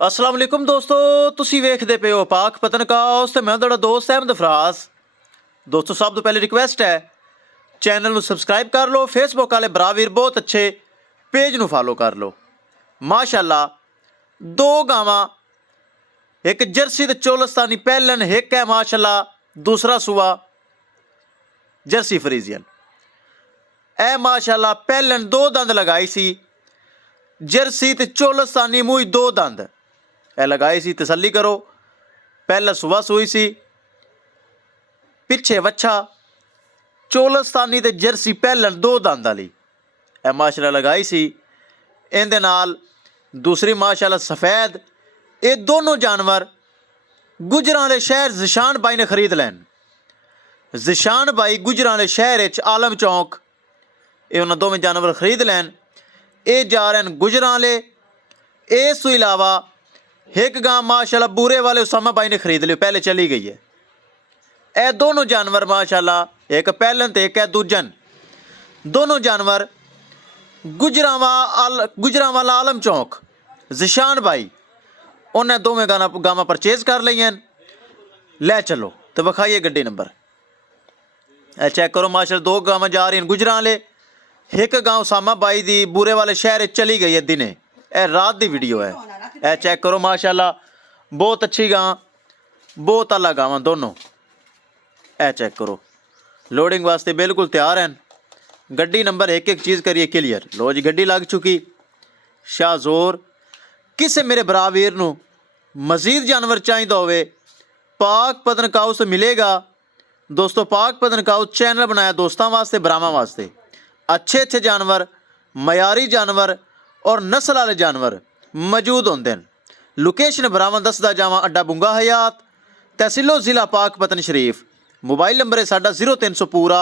अस्सलाम वालेकुम दोस्तों, तुसी वेखदे पे हो पाक पतनकाउस ते मैं तुहाडा दोस्त अहमद फराज। दोस्तों सब तो पहले रिक्वेस्ट है चैनल ਨੂੰ सब्सक्राइब कर लो, फेसबुक वाले बरावीर बहुत अच्छे पेज ਨੂੰ फॉलो कर लो। माशाअल्लाह दो गावां, एक जर्सी ते चोलस्तानी पहलन, एक है माशाअल्लाह दूसरा सूआ जर्सी फ्रीजियन। ए माशाअल्लाह पहलन दो दंद लगाई सी, जर्सी ते चोलस्तानी मूई दो दंद ए लगाई सी। तसल्ली करो, पहला सुबह सूई सी, पिछे वच्छा चोलस्तानी ते जर्सी पहलन दो दंद वाली ए माशाअल्लाह लगाई सी। इहदे नाल दूसरी माशाअल्लाह सफ़ैद। ये दोनों जानवर गुजरां शहर जिशान भाई ने खरीद लैन। जिशान भाई गुजरां शहर आलम चौंक ये उन्होंने दोवें जानवर खरीद लैन। ये जा रहे हैं गुजरां। इस तो इलावा एक गां माशाअल्लाह बूरे वाले उसामा भाई ने खरीद लियो, पहले चली गई है। ये दोनों जानवर माशाअल्लाह, एक पहलन तो एक है दूजन, दोनों जानवर गुजरां वाला आलम चौंक जिशान भाई उन्हें दोवें गावां परचेज कर लिया। लै चलो तो विखाइए गड्डी नंबर। चेक करो माशाअल्लाह दो गावां जा रही हैं गुजरां वाले। एक गांव उसामा बाई दी बूरे वाले शहर चली गई है दिने, यह रात की वीडियो है। यह चेक करो माशाअल्लाह बहुत अच्छी गां, बहुत आला गावां दोनों। यह चेक करो लोडिंग वास्ते बिल्कुल तैयार हैं। गड्डी नंबर एक एक चीज़ करिए क्लियर। लो जी गड्डी लग चुकी। शाहजोर किसे मेरे बरावीर नूं मजीद जानवर चाहिए होवे पाक पतनकाउस मिलेगा। दोस्तों पाक पतनकाउस चैनल बनाया दोस्तों वास्ते, बरावां वास्ते। अच्छे अच्छे जानवर, मयारी जानवर और नस्ल वाले जानवर मौजूद होंदे हैं। लोकेशन बरावां दसदा जावां अड्डा बुंगा हयात, तहसीलो ज़िला पाक पतन शरीफ। मोबाइल नंबर है साडा 0300 पूरा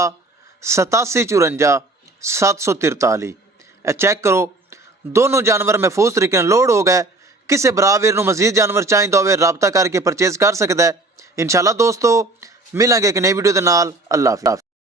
87 54 743। चेक करो दोनों जानवर महफूज तरीके लोड हो गए। किसी बरावीर नूं मजीद जानवर चाहिए होवे राबता करके परचेज कर सकता है। इंशाअल्लाह दोस्तों मिलांगे एक नई वीडियो के नाल। अल्लाह हाफिज़।